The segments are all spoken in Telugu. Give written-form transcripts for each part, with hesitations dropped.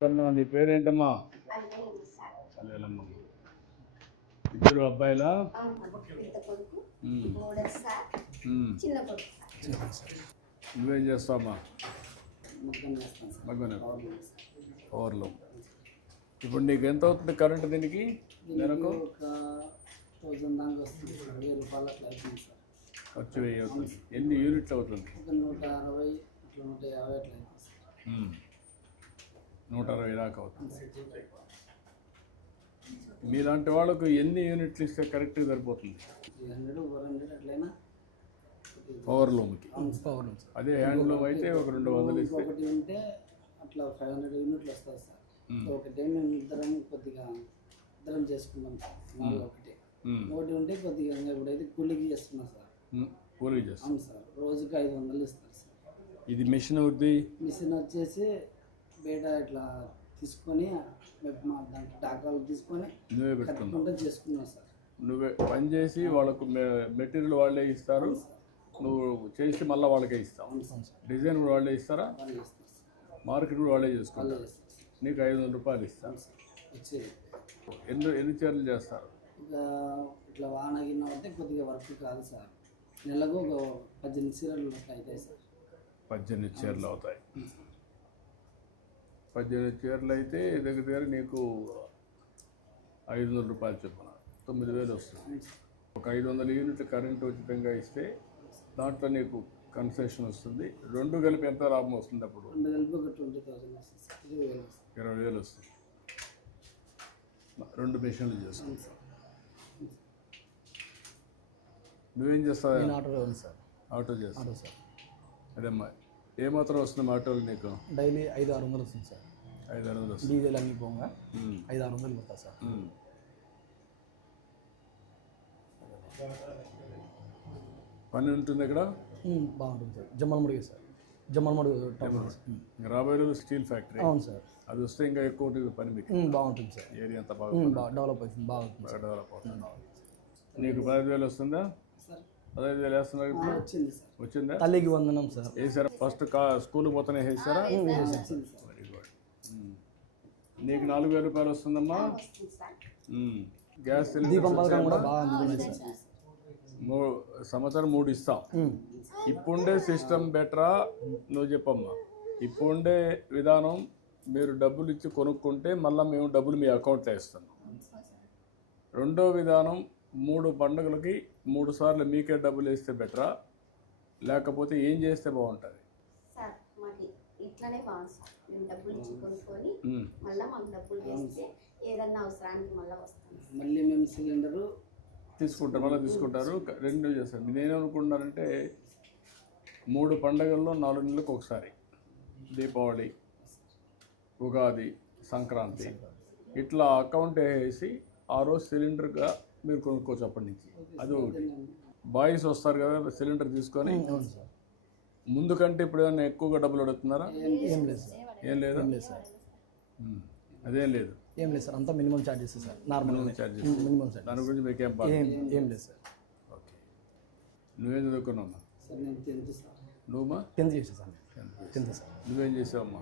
నీ పేరేంటమ్మా? అల్లేలమ్మ. ఇద్దరు అబ్బాయిలా? నువ్వేం చేస్తావమ్మా? మగ్గనే ఓవర్లో. ఇప్పుడు నీకు ఎంత అవుతుంది కరెంట్ దీనికి? నెలకు ఖర్చు 1000 అవుతుంది. ఎన్ని యూనిట్లు అవుతుంది? 160 దాకా అవుతుంది. మీలాంటి వాళ్ళకు ఎన్ని యూనిట్లు ఇస్తే కరెక్ట్గా సరిపోతుంది? పవర్ లూమ్కి. అదే హ్యాండ్ లూమ్ అయితే ఒక 200 ఇస్తే ఉంటే అట్లా 500 యూనిట్లు వస్తుంది సార్. ఒకటే మేము ఇద్దరం చేసుకున్నాం సార్. ఒకటి ఉంటే కొద్దిగా ఇప్పుడైతే కూలికి చేస్తున్నాం సార్. కూలికి చేస్తాం సార్. రోజుకి 500 ఇస్తారు సార్. ఇది మిషన్ అవుద్ది. మిషన్ వచ్చేసి బయట ఇట్లా తీసుకొని దాంట్లో డాకాలు తీసుకొని నువ్వే పెట్టుకుంటా చేసుకున్నావు సార్. నువ్వే పని చేసి వాళ్ళకు మెటీరియల్ వాళ్ళే ఇస్తారు, నువ్వు చేసి మళ్ళీ వాళ్ళకే ఇస్తావు. డిజైన్ కూడా వాళ్ళే ఇస్తారా? మార్కెట్ కూడా వాళ్ళే చేసుకుంటారు. నీకు 500 రూపాయలు ఇస్తాను. ఎన్ని చీరలు చేస్తారు? ఇట్లా వానగిన్న అయితే కొద్దిగా వర్క్ కాదు సార్. నెలకు ఒక 18 చీరలు అట్లా అవుతాయి సార్. 18 చీరలు అవుతాయి. 18 చీరలు అయితే దగ్గర నీకు 500 రూపాయలు చొప్పున 9000 వస్తుంది. ఒక 500 యూనిట్లు కరెంటు ఉచితంగా ఇస్తే దాంట్లో నీకు కన్సెషన్ వస్తుంది. 2 కలిపి ఎంత లాభం వస్తుంది? అప్పుడు 2 కలిపి ఒక 20,000 వస్తుంది. 2 మిషన్లు చేస్తాను. నువ్వేం చేస్తావు? ఆటో చేస్తాను సార్. అదేమ్మా, ఏమాత్రం వస్తుంది ఆటోలు నీకు? డైలీ 500-600 వస్తుంది సార్. 500 వస్తుంది. డీజిల్ అన్ని పోగా 500-600 పోతుంది సార్. పని ఉంటుంది ఇక్కడ? బాగుంటుంది సార్. జమ్మలమడుగు సార్. జమ్మలమడుగు రాబోయే రోజు స్టీల్ ఫ్యాక్టరీ. అవును సార్. అది వస్తే ఇంకా ఎక్కువ ఉంటుంది పని మీకు. బాగుంటుంది సార్. ఏరియా అంతా బాగా డెవలప్ అవుతుంది. బాగా డెవలప్ అవుతుంది. నీకు 15,000 వస్తుందా? 15,000 వేస్తున్నారు. వచ్చిందా? తల్లికి వందనం సార్. వేసారా? ఫస్ట్ స్కూల్ పోతానే వేసారా? Very good. నీకు 4,000 రూపాయలు వస్తుందమ్మా. గ్యాస్ సిలిండర్ కూడా బాగా అందుతున్నాయి సార్. సంవత్సరం 3 ఇస్తాం. ఇప్పుండే సిస్టమ్ బెటరా? నువ్వు చెప్పమ్మా. ఇప్పుండే విధానం మీరు డబ్బులు ఇచ్చి కొనుక్కుంటే మళ్ళీ మేము డబ్బులు మీ అకౌంట్లో ఇస్తున్నాం. రెండో విధానం 3 పండుగలకి 3 సార్లు మీకే డబ్బులు వేస్తే బెటరా, లేకపోతే ఏం చేస్తే బాగుంటుంది? సార్ మాకు ఇట్లానే బాగుంది సార్. మేము డబ్బులు ఇచ్చి కొనుక్కొని మళ్ళీ మాకు డబ్బులు వేస్తే ఏదన్నా అవసరానికి మళ్ళీ వస్తాం. మళ్ళీ మేము సిలిండరు తీసుకుంటారు, మళ్ళీ తీసుకుంటారు. 2 చేస్తారు. నేనేమనుకుంటున్నానంటే 3 పండుగల్లో 4 నెలలకు ఒకసారి, దీపావళి, ఉగాది, సంక్రాంతి, ఇట్లా అకౌంట్ వేసి ఆ రోజు సిలిండర్గా మీరు కొనుక్కోవచ్చు అప్పటి నుంచి. అది ఒకటి. బాయ్స్ వస్తారు కదా సిలిండర్ తీసుకొని, ముందు కంటే ఇప్పుడు ఏమైనా ఎక్కువగా డబ్బులు అడుగుతున్నారా? ఏం లేదు. అదేం లేదు. ఏం లేదు సార్. అంతా minimum charges sir. Normal charges. Minimum charges. దాని గురించి మీకు ఏం లేదు సార్. ఓకే. నువ్వేం చదువుకున్నావు? నువ్వమ్మా? 10th చేసాను సార్. 10th sir. నువ్వేం చేసావమ్మా?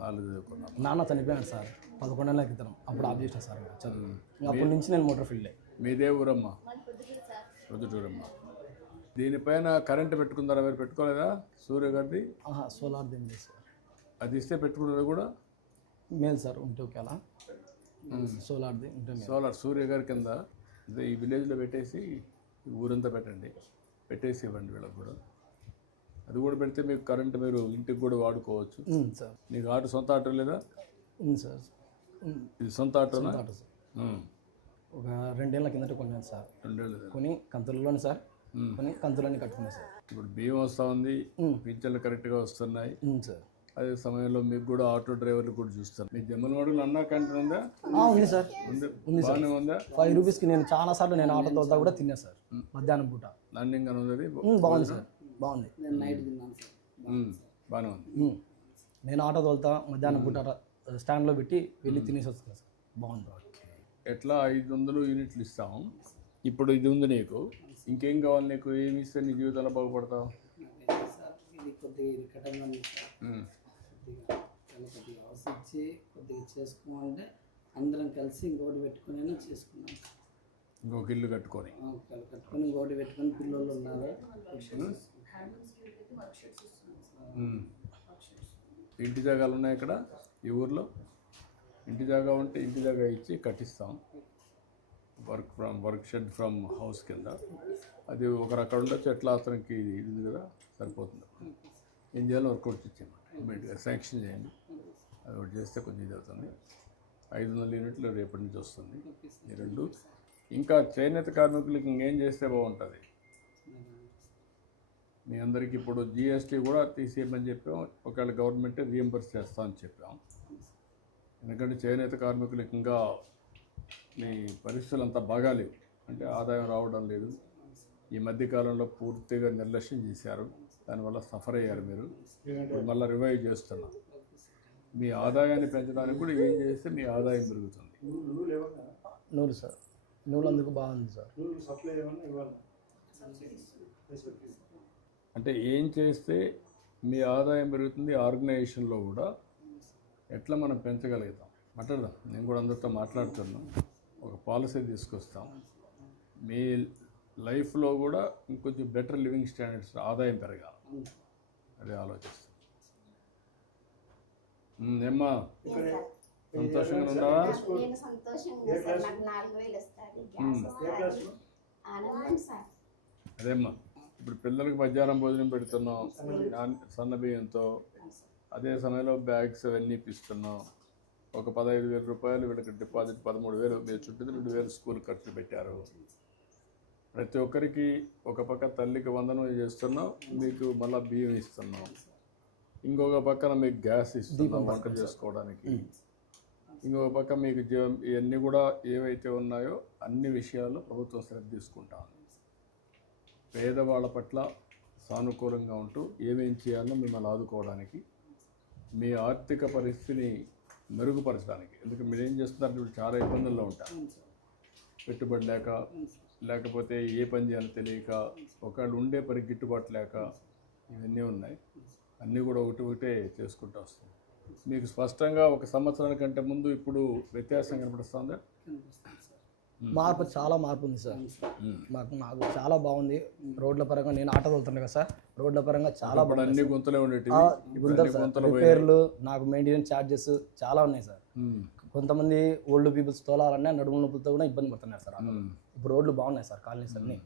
4 చదువుకున్నావు. నాన్న చనిపోయాను సార్ 11 నెలల క్రితం. అప్పుడు ఆఫ్ చేసిన సార్ చదువు. అప్పటి నుంచి నేను మోటార్ ఫీల్డ్. మీదే ఊరమ్మా? పొద్దుటూరమ్మా. దీనిపైన కరెంటు పెట్టుకుందారా? మీరు పెట్టుకోలేదా? సూర్య గారిది సోలార్ ఏం లేదు సార్. అది ఇస్తే పెట్టుకున్నది కూడా మేలు సార్. ఉంటే ఓకే. అలా సోలార్ది ఉంటే సోలార్ సూర్య గారి కింద ఈ విలేజ్లో పెట్టేసి ఊరంతా పెట్టండి, పెట్టేసి ఇవ్వండి వీళ్ళకి కూడా. అది కూడా పెడితే మీకు కరెంట్ మీరు ఇంటికి కూడా వాడుకోవచ్చు సార్. నీకు ఆటో, సొంత ఆటో లేదా? సార్. ఇది సొంత ఆటోనా? ఒక 2 ఏళ్ళ కిందట కొన్నాను సార్. 2 ఏళ్ళు కొని కంతులలోనే సార్. కొని కంతులన్నీ కట్టుకున్నాను సార్. ఇప్పుడు బియ్యం వస్తూ ఉంది, పింఛన్లు కరెక్ట్గా వస్తున్నాయి సార్. అదే సమయంలో మీకు కూడా ఆటో డ్రైవర్లు కూడా చూస్తారు. మీ జమ్మలమడుగులో అన్నా క్యాంటీన్ ఉందా? ఉంది సార్. ఉంది సార్. ఉందా? 5 రూపీస్కి నేను చాలా సార్లు నేను ఆటో తోలుతా కూడా తిన్నా సార్. మధ్యాహ్నం పూట రన్నింగ్ అని ఉంది. బాగుంది సార్. బాగుంది. నేను నైట్ తిన్నాను సార్. బాగానే ఉంది. నేను ఆటో తోలుతా మధ్యాహ్నం పూట స్టాండ్లో పెట్టి వెళ్ళి తినేసి వస్తాను సార్. బాగుంది. ఎట్లా 500 యూనిట్లు ఇస్తాము. ఇప్పుడు ఇది ఉంది నీకు, ఇంకేం కావాలి నీకు? ఏమి ఇస్తే నీ జీవితంలో బాగుపడతావు? ఒకవేళ కొద్దిగా హౌస్ ఇచ్చి కొద్దిగా చేసుకోమంటే అందరం కలిసి ఇంకోటి పెట్టుకుని చేసుకున్నాం. ఇంకొక ఇల్లు కట్టుకొని ఒకవేళ కట్టుకొని ఇంకోటి పెట్టుకొని పిల్లలు ఉన్నారు. ఇంటి జాగాలు ఉన్నాయి ఇక్కడ ఈ ఊర్లో. ఇంటి జాగా ఉంటే ఇంటి జాగా ఇచ్చి కట్టిస్తాం. వర్క్ షెడ్ ఫ్రమ్ హౌస్ కింద అది ఒకరు అక్కడ ఉండొచ్చు. ఎట్లా అతనికి ఇది ఉంది కదా, సరిపోతుంది. ఏం చేయాలో వర్కౌట్ ఇచ్చాము, ఇమీడియట్గా శాంక్షన్ చేయండి. అది ఒకటి చేస్తే కొంచెం ఇది అవుతుంది. 500 యూనిట్లు రేపటి నుంచి వస్తుంది. ఈ రెండు ఇంకా చేనేత కార్మికులకి ఇంకేం చేస్తే బాగుంటుంది. మీ అందరికీ ఇప్పుడు జిఎస్టీ కూడా తీసేయమని చెప్పాం. ఒకవేళ గవర్నమెంటే రీఎంబర్స్ చేస్తామని చెప్పాం. ఎందుకంటే చేనేత కార్మికులకి ఇంకా మీ పరిస్థితులు అంతా బాగాలేవు. అంటే ఆదాయం రావడం లేదు. ఈ మధ్యకాలంలో పూర్తిగా నిర్లక్ష్యం చేశారు. దానివల్ల సఫర్ అయ్యారు మీరు. మళ్ళీ రివైవ్ చేస్తున్నాం. మీ ఆదాయాన్ని పెంచడానికి కూడా ఏం చేస్తే మీ ఆదాయం పెరుగుతుంది. నూలు సార్, నూలు అందుకు బాగుంది సార్. అంటే ఏం చేస్తే మీ ఆదాయం పెరుగుతుంది. ఆర్గనైజేషన్లో కూడా ఎట్లా మనం పెంచగలుగుతాం మాట్లాడదాం. నేను కూడా అందరితో మాట్లాడుతున్నాను. ఒక పాలసీ తీసుకొస్తాం. మీ లైఫ్లో కూడా ఇంకొంచెం బెటర్ లివింగ్ స్టాండర్డ్స్, ఆదాయం పెరగాలి. అదే ఆలోచిస్తాం. ఏమ్మా సంతోషంగా ఉన్నావా? నేను సంతోషంగా సార్. నాకు 4000 వస్తుంది. గ్యాస్ వస్తుంది. ఆనందం సార్. అదేమ్మా ఇప్పుడు పిల్లలకి మధ్యాహ్నం భోజనం పెడుతున్నాం సన్న బియ్యంతో. అదే సమయంలో బ్యాగ్స్ అవన్నీ ఇప్పిస్తున్నాం. ఒక 15,000 రూపాయలు వీళ్ళకి డిపాజిట్, 13,000 మీరు చుట్టూ 2,000 స్కూల్ ఖర్చు పెట్టారు. ప్రతి ఒక్కరికి ఒక పక్క తల్లికి వందనం చేస్తున్నాం, మీకు మళ్ళీ బియ్యం ఇస్తున్నాం. ఇంకొక పక్కన మీకు గ్యాస్ ఇస్తున్నాం వంట చేసుకోవడానికి. ఇంకొక పక్క మీకు ఇవన్నీ కూడా ఏవైతే ఉన్నాయో అన్ని విషయాల్లో ప్రభుత్వం శ్రద్ధ తీసుకుంటాం. పేదవాళ్ళ పట్ల సానుకూలంగా ఉంటూ ఏమేం చేయాలో మిమ్మల్ని ఆదుకోవడానికి, మీ ఆర్థిక పరిస్థితిని మెరుగుపరచడానికి. ఎందుకంటే మీరు ఏం చేస్తున్నారంటే ఇప్పుడు చాలా ఇబ్బందుల్లో ఉంటారు. పెట్టుబడి లేక, లేకపోతే ఏ పని చేయాలో తెలియక, ఒకళ్ళు ఉండే పని గిట్టుబాటు లేక, ఇవన్నీ ఉన్నాయి. అన్నీ కూడా ఒకటే చేసుకుంటూ వస్తాం. మీకు స్పష్టంగా ఒక సంవత్సరానికంటే ముందు ఇప్పుడు వ్యత్యాసం కనపడుస్తుందా? మార్పు, చాలా మార్పు ఉంది సార్. నాకు చాలా బాగుంది. రోడ్ల పరంగా నేను ఆటో వెళ్తున్నా కదా సార్, రోడ్ల పరంగా చాలా బాగుంది. అన్ని గుంతలే ఉండేటివి. రిపేర్లు, నాకు మెయింటెనెన్స్ ఛార్జెస్ చాలా ఉన్నాయి సార్. కొంతమంది ఓల్డ్ పీపుల్స్ తోలాలన్నా నడుము నొప్పులతో కూడా ఇబ్బంది పడుతున్నారు సార్. ఇప్పుడు రోడ్లు బాగున్నాయి సార్, కాలనీస్ అన్నీ.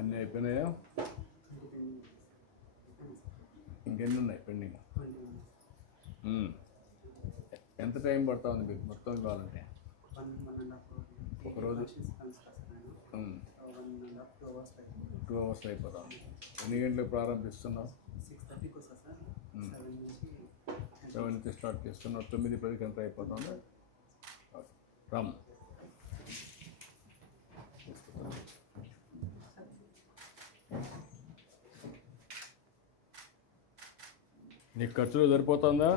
అన్నీ అయిపోయినాయా? ఇంకెన్ని ఉన్నాయి పెండింగ్? ఎంత టైం పడుతూ ఉంది మీకు మొత్తం ఇవ్వాలంటే? ఒకరోజు 2 అవర్స్ అయిపోతాం. ఎన్ని గంటలకు ప్రారంభిస్తున్నావు? 7 నుంచి స్టార్ట్ చేస్తున్నావు. 9-10 గంటలు అయిపోతుంది. రామ్ నీకు ఖర్చులు సరిపోతుందా?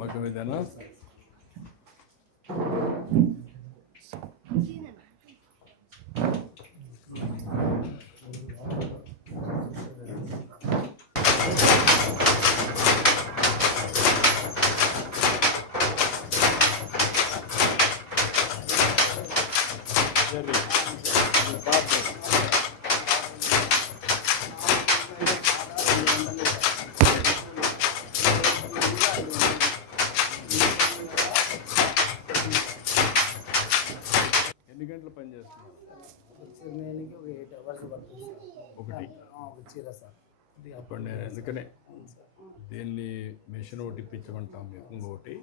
మాకు ఇదేనా? ఎన్ని గంటలు పని చేస్తున్నావు? నేను 8 hours పడుతుంది ఒకటి చీర సార్. అప్పుడు నేను ఎందుకనే దీన్ని మిషన్ ఒకటి ఇప్పించమంటాం, మీకు ఇంకొకటి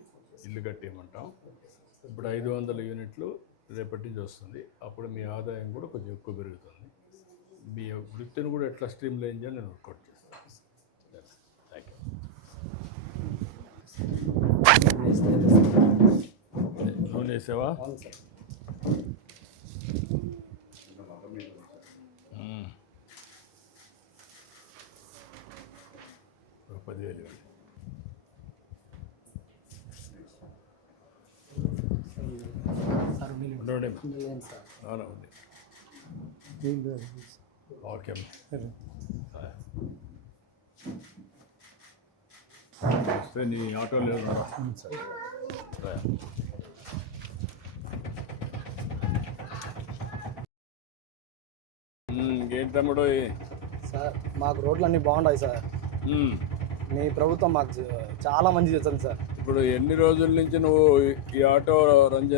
ఇల్లు కట్టేయమంటాం. ఇప్పుడు 500 యూనిట్లు రేపటి నుంచి వస్తుంది. అప్పుడు మీ ఆదాయం కూడా కొంచెం ఎక్కువ పెరుగుతుంది. మీ వృత్తిని కూడా ఎట్లా స్ట్రీమ్ లైన్ చేయాలి నేను వర్కౌట్ చేస్తాను. Thank you. నూనె వేసావా? 10,000 ఇవ్వండి. ఉండండి అమ్మా. లేదు సార్. అవునా ఉంది. ఓకే అమ్మా. వస్తే నీ ఆటోలో ఎవరు? రా. ఇంకేంటి తమ్ముడు? సార్ మాకు రోడ్లు అన్నీ బాగుంటాయి సార్. మీ ప్రభుత్వం మాకు చాలా మంచి చేస్తుంది సార్. ఇప్పుడు ఎన్ని రోజుల నుంచి నువ్వు ఈ ఆటో రన్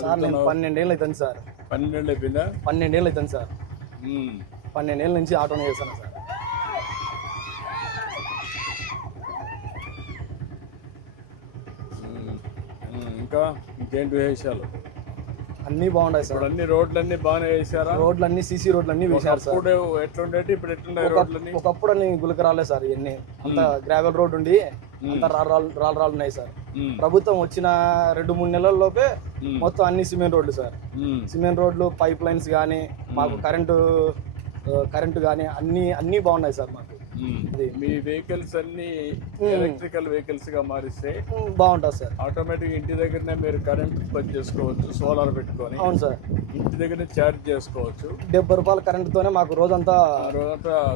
సార్ నేను 12 ఏళ్ళు అవుతుంది సార్. 12 ఏళ్ళు అయిపోయిందా? 12 ఏళ్ళు అవుతుంది సార్. ఉమ్. 12 ఏళ్ళ నుంచి ఆటోనే చేస్తాను సార్. ఇంకా ఇంకేంటి విశేషాలు? అన్నీ బాగుంటాయి సార్. ఇప్పుడు అన్ని రోడ్లన్నీ బాగానే వేసారా? రోడ్లన్నీ సీసీ రోడ్లు అన్నీ వేశారు సార్. ఇప్పుడు ఎట్లుండేటి ఇప్పుడు ఎట్లున్నాయి రోడ్లన్నీ? ఒకప్పుడు అన్ని గులకరాలే సార్. ఇవన్నీ అంత గ్రావెల్ రోడ్ ఉండి అంత రాళ్ళు ఉన్నాయి సార్. ప్రభుత్వం వచ్చిన 2-3 నెలల్లోపే మొత్తం అన్ని సిమెంట్ రోడ్లు సార్. సిమెంట్ రోడ్లు, పైప్ లైన్స్ కానీ, మాకు కరెంటు కానీ అన్నీ బాగున్నాయి సార్. మాకు మీ వెహికల్స్ అన్ని ఎలక్ట్రికల్ వెహికల్స్ గా మారిస్తే బాగుంటుంది సార్. ఆటోమేటిక్ ఇంటి దగ్గరనే మీరు కరెంట్ పని చేసుకోవచ్చు. సోలార్ పెట్టుకొని అవును సార్. ఇంటి దగ్గరనే ఛార్జ్ చేసుకోవచ్చు. 70 రూపాయల కరెంటుతోనే మాకు రోజంతా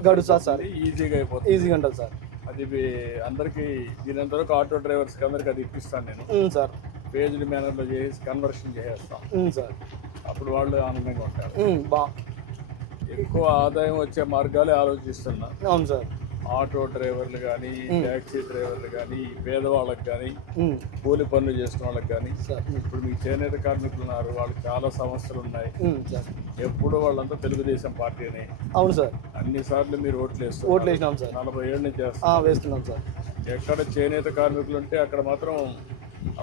గడుస్తుంది సార్. ఈజీగా అయిపోతుంది. ఈజీగా ఉంటుంది సార్. అది అందరికి దీనంత వరకు ఆటో డ్రైవర్స్కి అందరికి అది ఇప్పిస్తాను నేను సార్. పేజ్డ్ మేనర్లో చేసి కన్వర్షన్ చేసేస్తాం సార్. అప్పుడు వాళ్ళు ఆనందంగా ఉంటారు. ఎక్కువ ఆదాయం వచ్చే మార్గాలే ఆలోచిస్తున్నా. అవును సార్. ఆటో డ్రైవర్లు కానీ, ట్యాక్సీ డ్రైవర్లు కానీ, పేదవాళ్ళకి కానీ, కూలి పనులు చేసుకున్న వాళ్ళకి కానీ, ఇప్పుడు మీకు చేనేత కార్మికులు ఉన్నారు, వాళ్ళకి చాలా సమస్యలు ఉన్నాయి. ఎప్పుడు వాళ్ళంతా తెలుగుదేశం పార్టీనే. అవును సార్. అన్ని సార్లు మీరు ఓట్లు వేసినాం సార్. 40 ఏళ్ళ నుంచి వేస్తున్నాం సార్. ఎక్కడ చేనేత కార్మికులు ఉంటే అక్కడ మాత్రం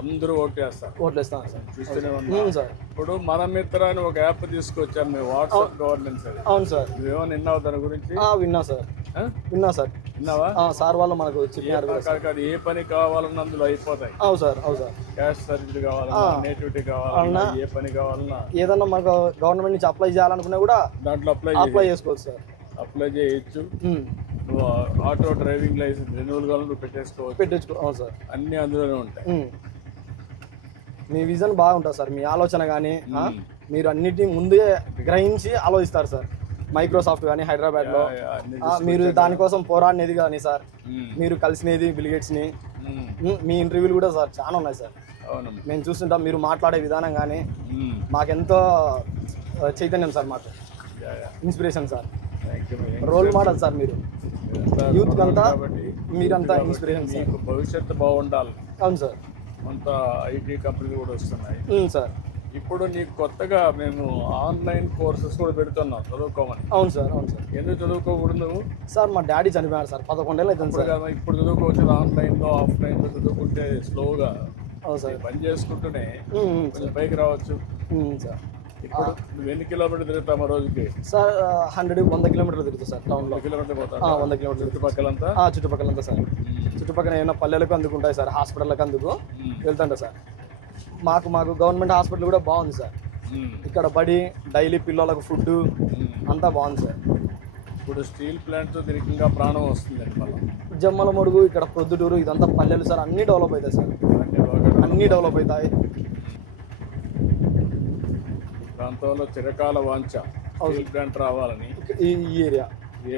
అందరూ ఓట్లేస్తారు. చూస్తూనే ఉన్నాం సార్. ఇప్పుడు మన మిత్ర అని ఒక యాప్ తీసుకొచ్చాం మేము, వాట్సాప్ గవర్నెన్స్ అది. అవును సార్. నువ్వేమో విన్నావు దాని గురించి? విన్నా సార్. విన్నావా? సార్ వాళ్ళు మనకు అది ఏ పని కావాలన్నా అందులో అయిపోతాయి. అవును సార్. క్యాష్ సర్టిఫికేట్ కావాలన్నా, నేటివిటీ కావాలన్నా, ఏ పని కావాలన్నా, ఏదన్నా మనకు గవర్నమెంట్ నుంచి అప్లై చేయాలనుకున్నా కూడా దాంట్లో అప్లై చేసుకోవచ్చు సార్. అప్లై చేయొచ్చు. నువ్వు ఆటో డ్రైవింగ్ లైసెన్స్ రెన్యువల్ కావాలని నువ్వు పెట్టేసుకో. అవును సార్. అన్ని అందులోనే ఉంటాయి. మీ విజన్ బాగుంటుంది సార్. మీ ఆలోచన కానీ మీరు అన్నిటిని ముందే గ్రహించి ఆలోచిస్తారు సార్. మైక్రోసాఫ్ట్ కానీ హైదరాబాద్లో మీరు దానికోసం పోరాడినది కానీ సార్, మీరు కలిసినది బిల్గేట్స్ని, మీ ఇంటర్వ్యూలు కూడా సార్ చాలా ఉన్నాయి సార్. మేము చూస్తుంటాం. మీరు మాట్లాడే విధానం కానీ మాకెంతో చైతన్యం సార్, మాకు inspiration sir, role model sir. మీరు యూత్ అంతా మీరంతా ఇన్స్పిరేషన్ సార్. భవిష్యత్తు బాగుండాలి. అవును సార్. అంతా ఐటీ కంపెనీలు కూడా వస్తున్నాయి సార్. ఇప్పుడు నీకు కొత్తగా మేము ఆన్లైన్ కోర్సెస్ కూడా పెడుతున్నాం చదువుకోమని. అవును సార్. ఎందుకు చదువుకోకూడదు నువ్వు? సార్ మా డాడీ చనిపోయారు సార్. 11 ఏళ్ళు అవుతుంది సార్. ఇప్పుడు చదువుకోవచ్చు. ఆన్లైన్లో ఆఫ్లైన్లో చదువుకుంటే స్లోగా పని చేసుకుంటూనే కొంచెం పైకి రావచ్చు సార్. ఇప్పుడు నువ్వు ఎన్ని కిలోమీటర్లు తిరుగుతావు రోజుకి? సార్ 100 కిలోమీటర్లు తిరుగుతా సార్. టౌన్లో కిలోమీటర్లు పోతా? 100 కిలోమీటర్లు. చుట్టుపక్కలంతా సార్. చుట్టుపక్కల ఏమైనా పల్లెలకు అందుకుంటాయి సార్, హాస్పిటల్కి అందుకు వెళ్తుంటా సార్. మాకు గవర్నమెంట్ హాస్పిటల్ కూడా బాగుంది సార్. ఇక్కడ బడి, డైలీ పిల్లలకు ఫుడ్ అంతా బాగుంది సార్. ఇప్పుడు స్టీల్ ప్లాంట్తో దీనికి ఇంకా ప్రాణం వస్తుందండి. మళ్ళీ జమ్మల మడుగు, ఇక్కడ ప్రొద్దుటూరు, ఇదంతా పల్లెలు సార్. అన్నీ డెవలప్ అవుతాయి సార్. అన్నీ డెవలప్ అవుతాయి. ప్రాంతంలో చిరకాల వాంఛ స్టీల్ ప్లాంట్ రావాలని ఈ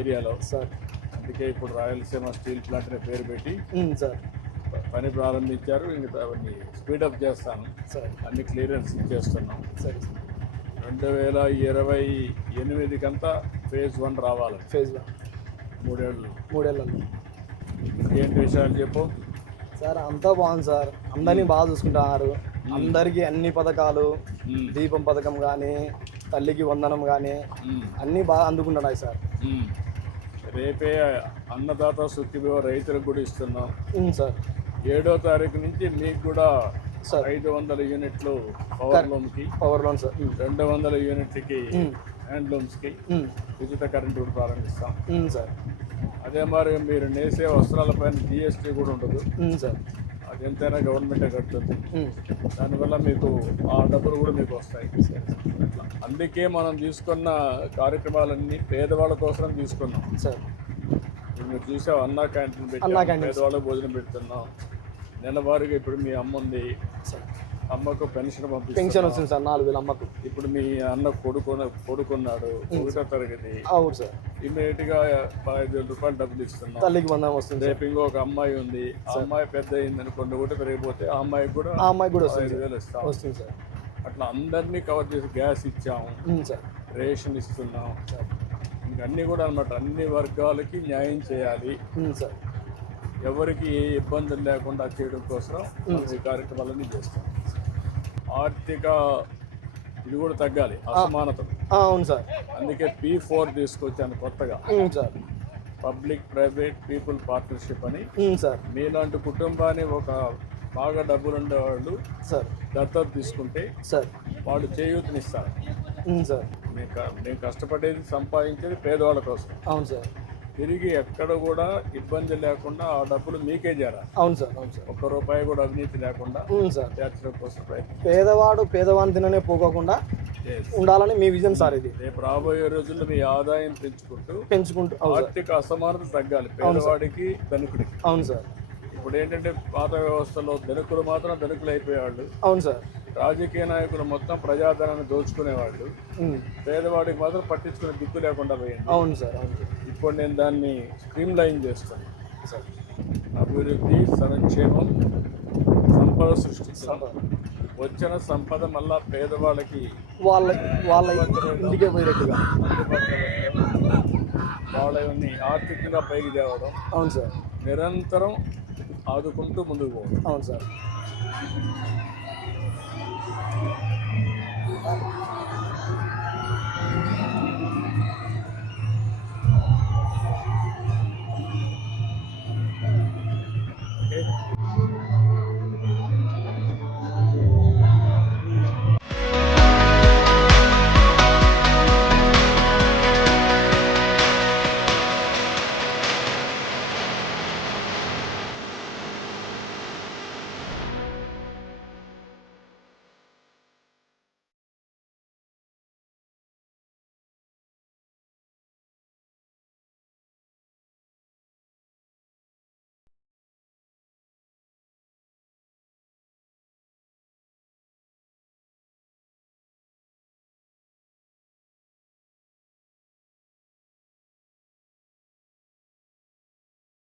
ఏరియాలో సార్. అందుకే ఇప్పుడు రాయలసీమ స్టీల్ ప్లాంట్ అనే పేరు పెట్టి సార్ పని ప్రారంభించారు. ఇంకా అవన్నీ స్పీడప్ చేస్తాను సార్. అన్ని క్లియరెన్స్ ఇచ్చేస్తున్నాం సరే. 2028 కంతా ఫేజ్ 1 రావాలి. ఫేజ్ 1 3 ఏళ్ళలో. ఏంటి విషయాలు చెప్పు సార్. అంతా బాగుంది సార్. అందరినీ బాగా చూసుకుంటున్నారు. అందరికీ అన్ని పథకాలు, దీపం పథకం కానీ, తల్లికి వందనం కానీ అన్నీ బాగా అందుకుంటున్నాయి సార్. రేపే అన్నదాత సుఖీభవ రైతులకు కూడా ఇస్తున్నాం సార్. 7వ తారీఖు నుంచి మీకు కూడా 500 యూనిట్లు పవర్ లోన్ సార్. 200 యూనిట్లకి హ్యాండ్లూమ్స్కి ఉచిత కరెంటు కూడా ప్రారంభిస్తాం సార్. అదే మరి మీరు నేసే వస్త్రాలపైన GST కూడా ఉండదు సార్. అది ఎంతైనా గవర్నమెంటే కడుతుంది. దానివల్ల మీకు ఆ డబ్బులు కూడా మీకు వస్తాయి. అందుకే మనం తీసుకున్న కార్యక్రమాలన్నీ పేదవాళ్ళ కోసం తీసుకున్నాం సార్. ఇప్పుడు మీరు చూసావు అన్నా క్యాంటీన్ అన్నా పెట్టాం, క్యాంటీన్. పేదవాళ్ళకి భోజనం పెడుతున్నాం. నెలవారీగా ఇప్పుడు మీ అమ్మ ఉంది, సార్ అమ్మకు పెన్షన్ పెన్షన్ పంపిస్తున్నాం. వస్తుంది సార్ 4,000 అమ్మకు. ఇప్పుడు మీ అన్న కొడుకున్నాడు 1వ తరగతి, అవును సార్. ఇమీడియట్ గా 5,000 రూపాయలు డబ్బులు ఇస్తున్నాం. తల్లికి బంధం వస్తుంది సార్. రేపు ఇంకొక అమ్మాయి ఉంది, ఆ అమ్మాయి పెద్ద అయింది అనుకోండి, 1 పెరిగిపోతే ఆ అమ్మాయికి కూడా ఆ అమ్మాయికి కూడా వస్తుంది 5,000 ఇస్తాం. వస్తుంది సార్. అట్లా అందరినీ కవర్ చేసి గ్యాస్ ఇచ్చాము, సార్ రేషన్ ఇస్తున్నాం. ఇంకా అన్నీ కూడా అనమాట, అన్ని వర్గాలకి న్యాయం చేయాలి, సార్. ఎవరికి ఏ ఇబ్బందులు లేకుండా చేయడం కోసం మనం ఈ కార్యక్రమాలన్నీ చేస్తాం. ఆర్థిక ఇది కూడా తగ్గాలి, అసమానతలు. అవును సార్. అందుకే P4 తీసుకొచ్చాను కొత్తగా, sir. Public private people partnership అని. సార్. మీలాంటి కుటుంబాన్ని ఒక బాగా డబ్బులు ఉండేవాళ్ళు సార్ దత్తత తీసుకుంటే సార్. వాళ్ళు చేయూతనిస్తారు. సార్. నేను కష్టపడేది సంపాదించేది పేదవాళ్ళ కోసం. అవును సార్. తిరిగి ఎక్కడ కూడా ఇబ్బంది లేకుండా ఆ డబ్బులు మీకే చేరాలి. అవును సార్. అవును సార్. 1 రూపాయి కూడా అవినీతి లేకుండా సార్. చేర్చడం కోసం ప్రయత్నం. పేదవాడు పేదవాని తిననే పోకోకుండా ఉండాలని మీ విజన్ సార్ ఇది. రేపు రాబోయే రోజుల్లో మీ ఆదాయం పెంచుకుంటూ ఆర్థిక అసమానత తగ్గాలి, పేదవాడికి ధనికుడికి. అవును సార్. ఇప్పుడు ఏంటంటే పాత వ్యవస్థలో ధనికులు మాత్రం ధనికులు అయిపోయేవాళ్ళు, అవును సార్. రాజకీయ నాయకులు మొత్తం ప్రజాధనాన్ని దోచుకునేవాళ్ళు, పేదవాడికి మాత్రం పట్టించుకునే దిక్కు లేకుండా పోయింది. అవును సార్. అవును. ఇప్పుడు నేను దాన్ని స్ట్రీమ్ లైన్ చేస్తాను సార్. అభివృద్ధి, సంక్షేమం, సంపద సృష్టిస్తాం. వచ్చిన సంపద మళ్ళా పేదవాళ్ళకి వాళ్ళ ఇంటికే పోయేట్టుగా వాళ్ళని ఆర్థికంగా పైకి తేవడం. అవును సార్. నిరంతరం ఆదుకుంటూ ముందుకు పోవడం. అవును సార్.